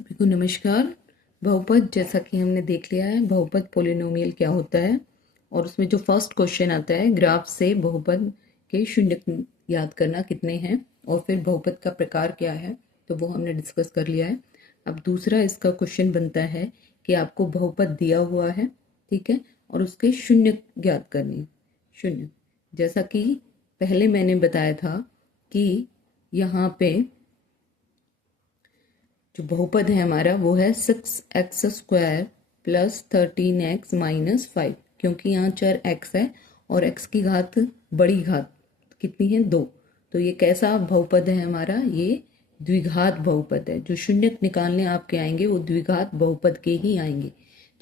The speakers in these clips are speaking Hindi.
सभी को नमस्कार। बहुपद जैसा कि हमने देख लिया है, बहुपद पोलिनोमियल क्या होता है और उसमें जो फर्स्ट क्वेश्चन आता है ग्राफ से बहुपद के शून्य याद करना कितने हैं और फिर बहुपद का प्रकार क्या है, तो वो हमने डिस्कस कर लिया है। अब दूसरा इसका क्वेश्चन बनता है कि आपको बहुपद दिया हुआ है, ठीक है, और उसके शून्य ज्ञात करने। शून्य जैसा कि पहले मैंने बताया था कि यहाँ पे जो बहुपद है हमारा वो है 6x² प्लस 13x माइनस 5, क्योंकि यहाँ चर x है और x की घात बड़ी घात कितनी है 2। तो ये कैसा बहुपद है हमारा, ये द्विघात बहुपद है। जो शून्य निकालने आपके आएंगे वो द्विघात बहुपद के ही आएंगे।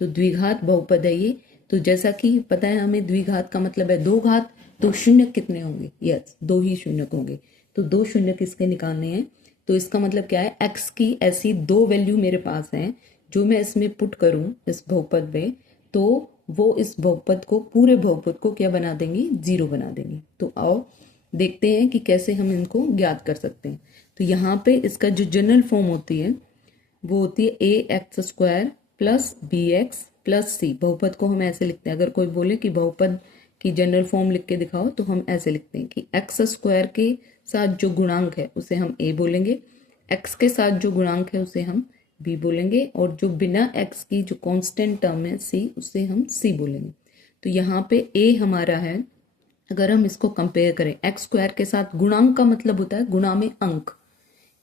तो द्विघात बहुपद है ये। तो जैसा कि पता है हमें द्विघात का मतलब है दो घात, तो शून्य कितने होंगे, यस दो ही शून्य होंगे। तो दो शून्य किसके निकालने हैं, तो इसका मतलब क्या है, x की ऐसी दो वैल्यू मेरे पास हैं जो मैं इसमें पुट करूं इस बहुपद में, तो वो इस बहुपद को, पूरे बहुपद को क्या बना देंगी, जीरो बना देंगी। तो आओ देखते हैं कि कैसे हम इनको ज्ञात कर सकते हैं। तो यहाँ पे इसका जो जनरल फॉर्म होती है वो होती है ax² plus bx plus c। बहुपद को हम ऐसे लिखते हैं, अगर कोई बोले कि बहुपद की जनरल फॉर्म लिख के दिखाओ तो हम ऐसे लिखते हैं कि x² के साथ जो गुणांक है उसे हम a बोलेंगे, x के साथ जो गुणांक है उसे हम b बोलेंगे, और जो बिना x की जो कांस्टेंट टर्म है c, उसे हम c बोलेंगे। तो यहाँ पे a हमारा है, अगर हम इसको कंपेयर करें x² के साथ, गुणांक का मतलब होता है गुणा में अंक।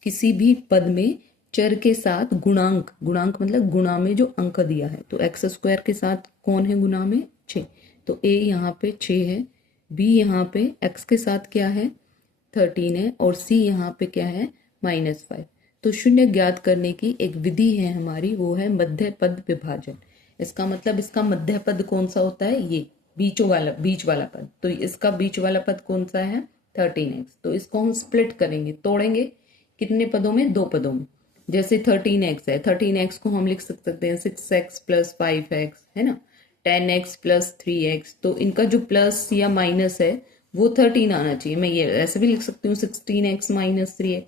किसी भी पद में चर के साथ गुणांक, गुणांक मतलब गुणा में जो अंक दिया है, तो x² के साथ कौन है गुणा में 6, तो a यहाँ पे 6 है, b यहाँ पे x के साथ क्या है 13 है, और c यहाँ पे क्या है -5। तो शून्य ज्ञात करने की एक विधि है हमारी, वो है मध्य पद विभाजन। इसका मतलब इसका मध्य पद कौन सा होता है, ये बीच वाला पद। तो इसका बीच वाला पद कौन सा है 13x। तो इसको हम स्प्लिट करेंगे, तोड़ेंगे कितने पदों में, दो पदों में। जैसे 13x है, 13x को हम लिख सकते हैं 6x प्लस 5x, है ना, 10x प्लस 3x। तो इनका जो प्लस या माइनस है वो 13 आना चाहिए। मैं ये ऐसे भी लिख सकती हूँ 16x माइनस 3x।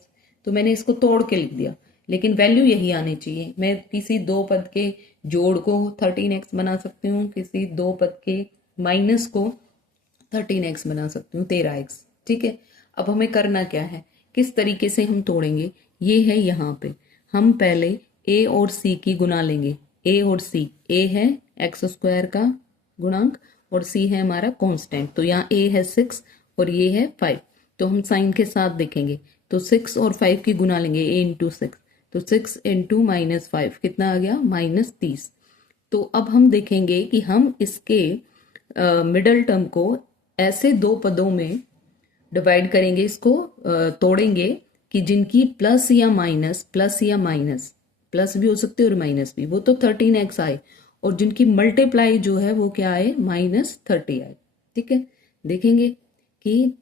तो मैंने इसको तोड़ के लिख दिया, लेकिन वैल्यू यही आनी चाहिए। मैं किसी दो पद के जोड़ को 13x बना सकती हूँ, किसी दो पद के माइनस को 13x बना सकती हूँ, 13x। ठीक है, अब हमें करना क्या है, किस तरीके से हम तोड़ेंगे, ये है यहाँ पे। हम पहले a और c की गुना लेंगे, a और c, a है x² का गुणांक और c है हमारा कांस्टेंट। तो यहाँ a है 6 और ये है 5। तो हम साइन के साथ देखेंगे, तो 6 और 5 की गुना लेंगे, a इंटू 6, तो 6 इंटू -5 कितना आ गया -30। तो अब हम देखेंगे कि हम इसके मिडल टर्म को ऐसे दो पदों में डिवाइड करेंगे, इसको तोड़ेंगे कि जिनकी प्लस या माइनस, प्लस भी हो सकते हैं और माइनस भी, वो तो 13x आए, और जिनकी मल्टीप्लाई जो है वो क्या आए -30 आए। ठीक है, देखेंगे कि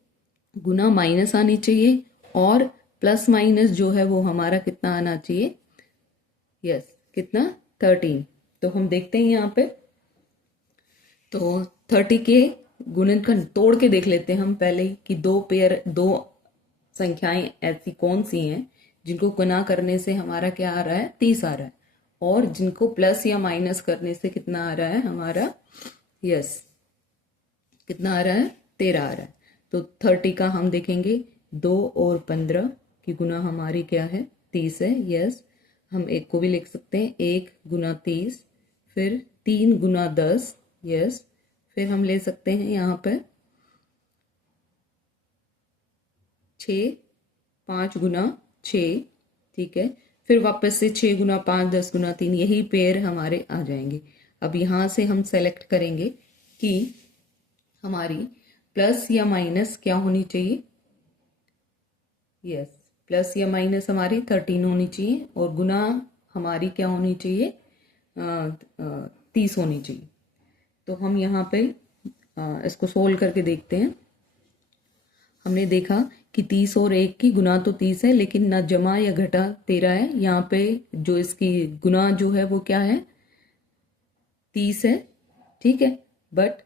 गुना माइनस आनी चाहिए और प्लस माइनस जो है वो हमारा कितना आना चाहिए, यस कितना 13। तो हम देखते हैं यहाँ पे, तो 30 के गुणनखंड तोड़ के देख लेते हैं हम पहले कि दो संख्याएं ऐसी कौन सी हैं जिनको गुना करने से हमारा क्या आ रहा है 30 आ रहा है, और जिनको प्लस या माइनस करने से कितना आ रहा है हमारा, यस कितना आ रहा है 13 आ रहा है। तो 30 का हम देखेंगे 2 और 15 की गुना हमारी क्या है 30 है, यस। हम एक को भी लिख सकते हैं 1 गुना 30, फिर 3 गुना 10, यस। फिर हम ले सकते हैं यहाँ पर 6, 5 गुना 6, ठीक है। फिर वापस से 6 गुना 5, 10 गुना 3, यही पेयर हमारे आ जाएंगे। अब यहाँ से हम सेलेक्ट करेंगे कि हमारी प्लस या माइनस क्या होनी चाहिए, यस प्लस या माइनस हमारी 13 होनी चाहिए, और गुना हमारी क्या होनी चाहिए 30 होनी चाहिए। तो हम यहाँ पे इसको सोल्व करके देखते हैं। हमने देखा कि 30 और 1 की गुना तो 30 है, लेकिन ना जमा या घटा 13 है। यहाँ पे जो इसकी गुना जो है वो क्या है 30 है, ठीक है। बट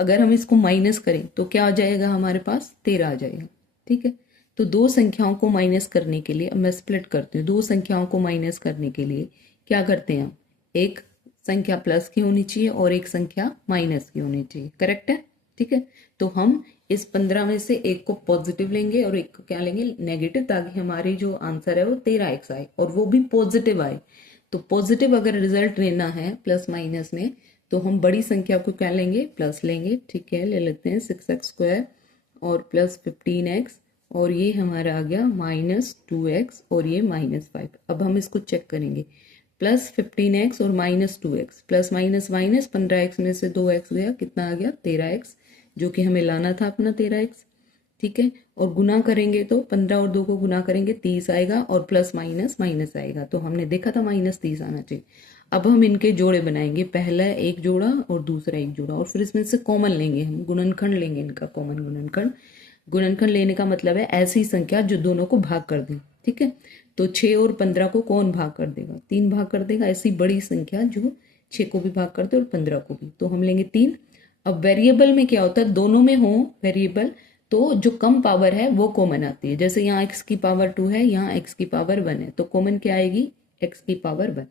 अगर हम इसको माइनस करें तो क्या आ जाएगा हमारे पास 13 आ जाएगा, ठीक है। तो दो संख्याओं को माइनस करने के लिए, अब मैं स्प्लिट करती हूँ, दो संख्याओं को माइनस करने के लिए क्या करते हैं हम, एक संख्या प्लस की होनी चाहिए और एक संख्या माइनस की होनी चाहिए, करेक्ट है? ठीक है, तो हम इस 15 में से एक को पॉजिटिव लेंगे और एक को क्या लेंगे, नेगेटिव, ताकि हमारी जो आंसर है वो 13x आए और वो भी पॉजिटिव आए। तो पॉजिटिव अगर रिजल्ट लेना है प्लस माइनस में, तो हम बड़ी संख्या को क्या लेंगे, प्लस लेंगे। ठीक है, ले लेते हैं 6x² और प्लस 15x, और ये हमारा आ गया -2x और ये -5। अब हम इसको चेक करेंगे, प्लस 15x और -2x, plus minus minus, 15x में से 2x गया, कितना आ गया, 13x, जो कि हमें लाना था अपना 13x। ठीक है, और गुना करेंगे तो 15 और 2 को गुना करेंगे 30 आएगा, और प्लस माइनस माइनस आएगा, तो हमने देखा था -30 आना चाहिए। अब हम इनके जोड़े बनाएंगे, पहला एक जोड़ा और दूसरा एक जोड़ा, और फिर इसमें से कॉमन लेंगे, हम गुणनखंड लेंगे इनका, कॉमन गुणनखंड। गुणनखंड लेने का मतलब है ऐसी संख्या जो दोनों को भाग कर दे। ठीक है, तो 6 और 15 को कौन भाग कर देगा, 3 भाग कर देगा, ऐसी बड़ी संख्या जो 6 को भी भाग कर दे और 15 को भी, तो हम लेंगे 3। अब वेरिएबल में क्या होता है, दोनों में हो वेरिएबल तो जो कम पावर है वो कॉमन आती है। जैसे यहाँ x की पावर 2 है, यहाँ x की पावर 1 है, तो कॉमन क्या आएगी, x की पावर 1।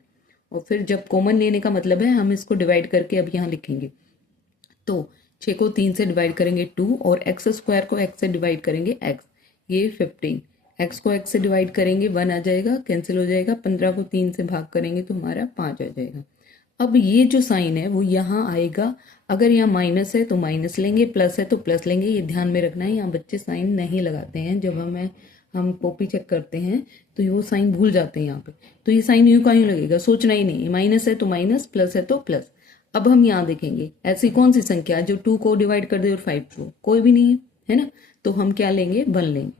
और फिर जब कॉमन लेने का मतलब है, हम इसको डिवाइड करके अब यहाँ लिखेंगे, तो 6 को 3 से डिवाइड करेंगे 2, और x² को x से डिवाइड करेंगे x, ये 15, x को x से डिवाइड करेंगे 1 आ जाएगा, कैंसिल हो जाएगा, 15 को 3 से भाग करेंगे तो हमारा 5 आ जाएगा। अब ये जो साइन है वो यहाँ आएगा, अगर यहाँ माइनस है तो माइनस लेंगे, प्लस है तो प्लस लेंगे, ये ध्यान में रखना है। यहाँ बच्चे साइन नहीं लगाते हैं, जब हम कॉपी चेक करते हैं तो वो साइन भूल जाते हैं यहाँ पे, तो ये साइन यूं का यूं लगेगा, सोचना ही नहीं, माइनस है तो माइनस, प्लस है तो प्लस। अब हम यहाँ देखेंगे ऐसी कौन सी संख्या जो 2 को डिवाइड कर दे और 5 को, कोई भी नहीं है, है ना, तो हम क्या लेंगे, 1 लेंगे,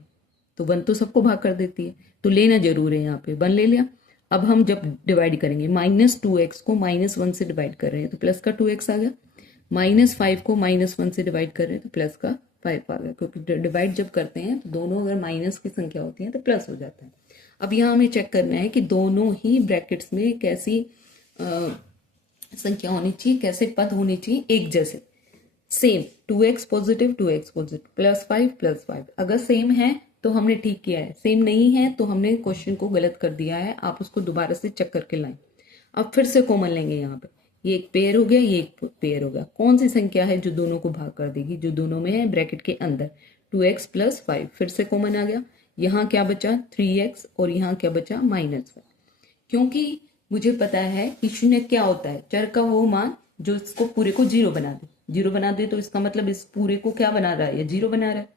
तो 1 तो सबको भाग कर देती है, तो लेना जरूर है, यहाँ पे 1 ले लिया। अब हम जब डिवाइड करेंगे, -2x को -1 से डिवाइड कर रहे हैं तो प्लस का 2x आ गया, -5 को -1 से डिवाइड कर रहे हैं तो प्लस का 5 आ गया, क्योंकि डिवाइड जब करते हैं तो दोनों अगर माइनस की संख्या होती है तो प्लस हो जाता है। अब यहाँ हमें चेक करना है कि दोनों ही ब्रैकेट्स में कैसी संख्या होनी चाहिए, कैसे पद होने चाहिए, एक जैसे, same, 2x positive, 2x positive, +5 अगर सेम है तो हमने ठीक किया है, सेम नहीं है तो हमने क्वेश्चन को गलत कर दिया है, आप उसको दोबारा से चेक करके लाएं। अब फिर से कॉमन लेंगे, यहाँ पे ये एक पेयर हो गया, ये एक पेयर हो गया, कौन सी संख्या है जो दोनों को भाग कर देगी, जो दोनों में है ब्रैकेट के अंदर, 2x + 5, फिर से कॉमन आ गया, यहाँ क्या बचा 3x और यहाँ क्या बचा -1, क्योंकि मुझे पता है कि शून्य क्या होता है, चर का वो मान जो इसको पूरे को 0 बना दे, 0 बना दे तो इसका मतलब इस पूरे को क्या बना रहा है, ये 0 बना रहा है,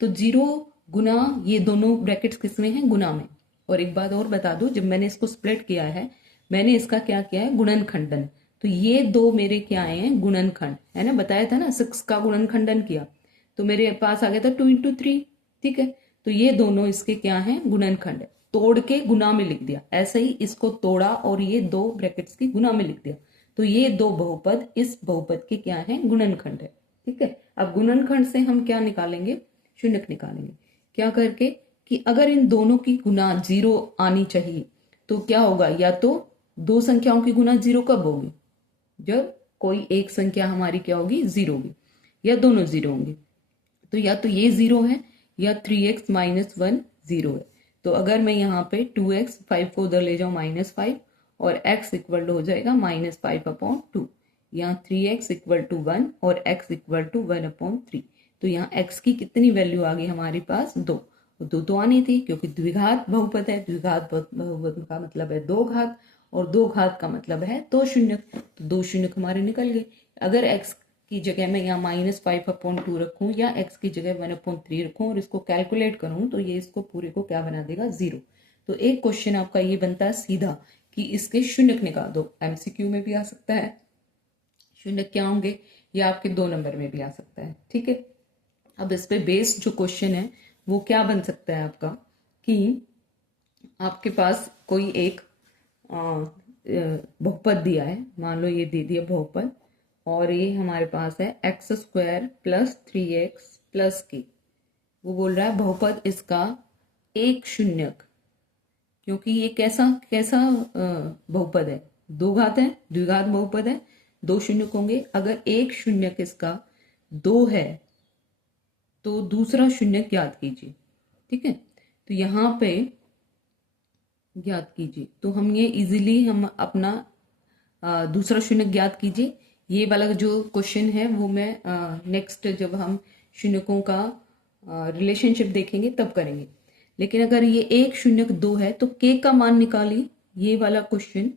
तो 0 गुना ये दोनों ब्रैकेट्स किसमें हैं, गुना में। और एक बात और बता दूं, जब मैंने इसको स्प्लिट किया है, मैंने इसका क्या किया है, गुणनखंडन, तो ये दो मेरे क्या आए हैं, गुणनखंड है ना, बताया था ना 6 का गुणनखंडन किया तो मेरे पास आ गया था 2 × 3। ठीक है, तो ये दोनों इसके क्या हैं, गुणनखंड है, तोड़ के गुना में लिख दिया, ऐसे ही इसको तोड़ा और ये दो ब्रैकेट्स की गुना में लिख दिया, तो ये दो बहुपद इस बहुपद के क्या है, गुणनखंड है। ठीक है, अब गुणनखंड से हम क्या निकालेंगे, शून्यक निकालेंगे, क्या करके कि अगर इन दोनों की गुना 0 आनी चाहिए तो क्या होगा, या तो दो संख्याओं की गुना 0 कब होगी, जब कोई एक संख्या हमारी क्या होगी, 0 होगी, या दोनों 0 होंगे, तो या तो ये 0 है या 3x - 1 0 है। तो अगर मैं यहाँ पे 2x, 5 को उधर ले जाऊं -5, और x इक्वल हो जाएगा -5/2, यहाँ 3x = 1 और x = 1/3, तो यहाँ x की कितनी वैल्यू आ गई हमारे पास, 2, तो आनी थी, क्योंकि द्विघात बहुपद है, द्विघात बहुपद का मतलब है 2 घात, और 2 घात का मतलब है 2 शून्य, तो 2 शून्य हमारे निकल गए। अगर x की जगह मैं यहाँ -5/2 रखूं या x की जगह 1/3 रखूं और इसको कैलकुलेट करूं तो ये इसको पूरे को क्या बना देगा, 0। तो एक क्वेश्चन आपका ये बनता है सीधा कि इसके शून्यक निकाल दो, MCQ में भी आ सकता है, शून्यक क्या होंगे, या आपके 2 नंबर में भी आ सकता है। ठीक है, अब इस पे बेस्ड जो क्वेश्चन है वो क्या बन सकता है आपका, कि आपके पास कोई एक बहुपद दिया है, मान लो ये दे दिया बहुपद, और ये हमारे पास है x² + 3x + k, वो बोल रहा है बहुपद इसका एक शून्यक, क्योंकि ये कैसा कैसा बहुपद है, 2 घात है, द्विघात बहुपद है, 2 शून्यक होंगे, अगर एक शून्यक इसका 2 है तो दूसरा शून्यक ज्ञात कीजिए। ठीक है। तो यहाँ पे ज्ञात कीजिए, तो हम ये इजीली हम अपना दूसरा शून्य ज्ञात कीजिए। ये वाला जो क्वेश्चन है वो मैं नेक्स्ट जब हम शून्यकों का रिलेशनशिप देखेंगे तब करेंगे। लेकिन अगर ये 1 0 2 है तो के का मान निकालिए, ये वाला क्वेश्चन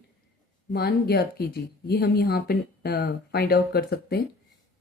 मान ज्ञात कीजिए, ये हम यहाँ पे फाइंड आउट कर सकते हैं।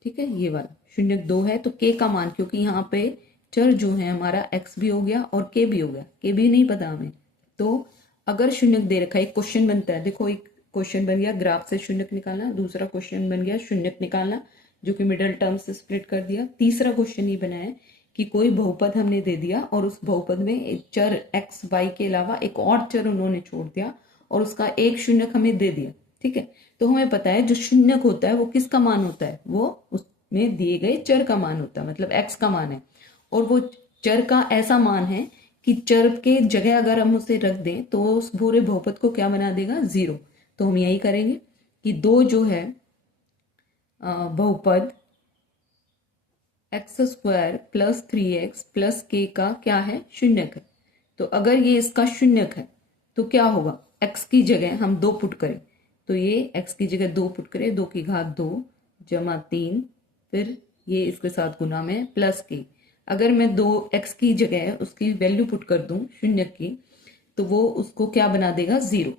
ठीक है, ये वाला 0 2 है तो के का मान, क्योंकि यहाँ पे चर जो है हमारा एक्स भी हो गया और के भी हो गया, के भी नहीं पता हमें। तो अगर शून्य दे रखा है, एक क्वेश्चन बनता है, देखो एक क्वेश्चन बन गया ग्राफ से शून्य निकालना, दूसरा क्वेश्चन बन गया शून्य निकालना जो कि मिडल टर्म से स्प्लिट कर दिया, तीसरा क्वेश्चन ये बना है कि कोई बहुपद हमने दे दिया और उस बहुपद में एक चर एक्स वाई के अलावा एक और चर उन्होंने छोड़ दिया और उसका एक शून्यक हमें दे दिया। ठीक है, तो हमें पता है जो शून्यक होता है वो किसका मान होता है, वो उसमें दिए गए चर का मान होता है, मतलब एक्स का मान है। और वो चर का ऐसा मान है कि चर के जगह अगर हम उसे रख दें तो उस पूरे बहुपद को क्या बना देगा, 0। तो हम यही करेंगे कि 2 जो है बहुपद x² + 3x + k का क्या है, शून्यक है। तो अगर ये इसका शून्यक है तो क्या होगा, x की जगह हम 2 पुट करें, तो ये x की जगह 2 पुट करें, 2 की घात 2 + 3, फिर ये इसके साथ गुना में प्लस k। अगर मैं 2x की जगह उसकी वैल्यू पुट कर दूं शून्यक की, तो वो उसको क्या बना देगा, 0।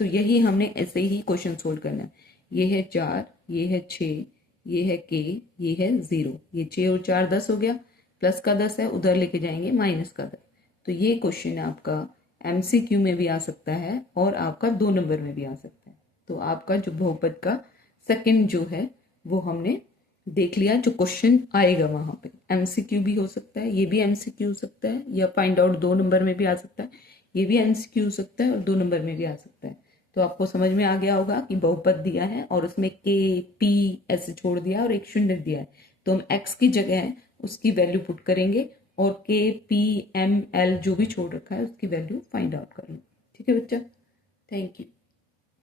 तो यही हमने ऐसे ही क्वेश्चन सोल्व करना है। ये है 4, ये है 6, ये है k, ये है 0। ये 6 और 4 10 हो गया, प्लस का 10 है, उधर लेके जाएंगे माइनस का 10। तो ये क्वेश्चन आपका MCQ में भी आ सकता है और आपका 2 नंबर में भी आ सकता है। तो आपका जो बहुपद का सेकंड जो है वो हमने देख लिया, जो क्वेश्चन आएगा वहां पे MCQ भी हो सकता है, ये भी MCQ हो सकता है, या फाइंड आउट 2 नंबर में भी आ सकता है, ये भी MCQ हो सकता है और 2 नंबर में भी आ सकता है। तो आपको समझ में आ गया होगा कि बहुपद दिया है और उसमें के पी ऐसे छोड़ दिया और एक शून्य दिया है, तो हम x की जगह उसकी वैल्यू पुट करेंगे और के पी एम एल जो भी छोड़ रखा है उसकी वैल्यू फाइंड आउट करेंगे। ठीक है बच्चा, थैंक यू।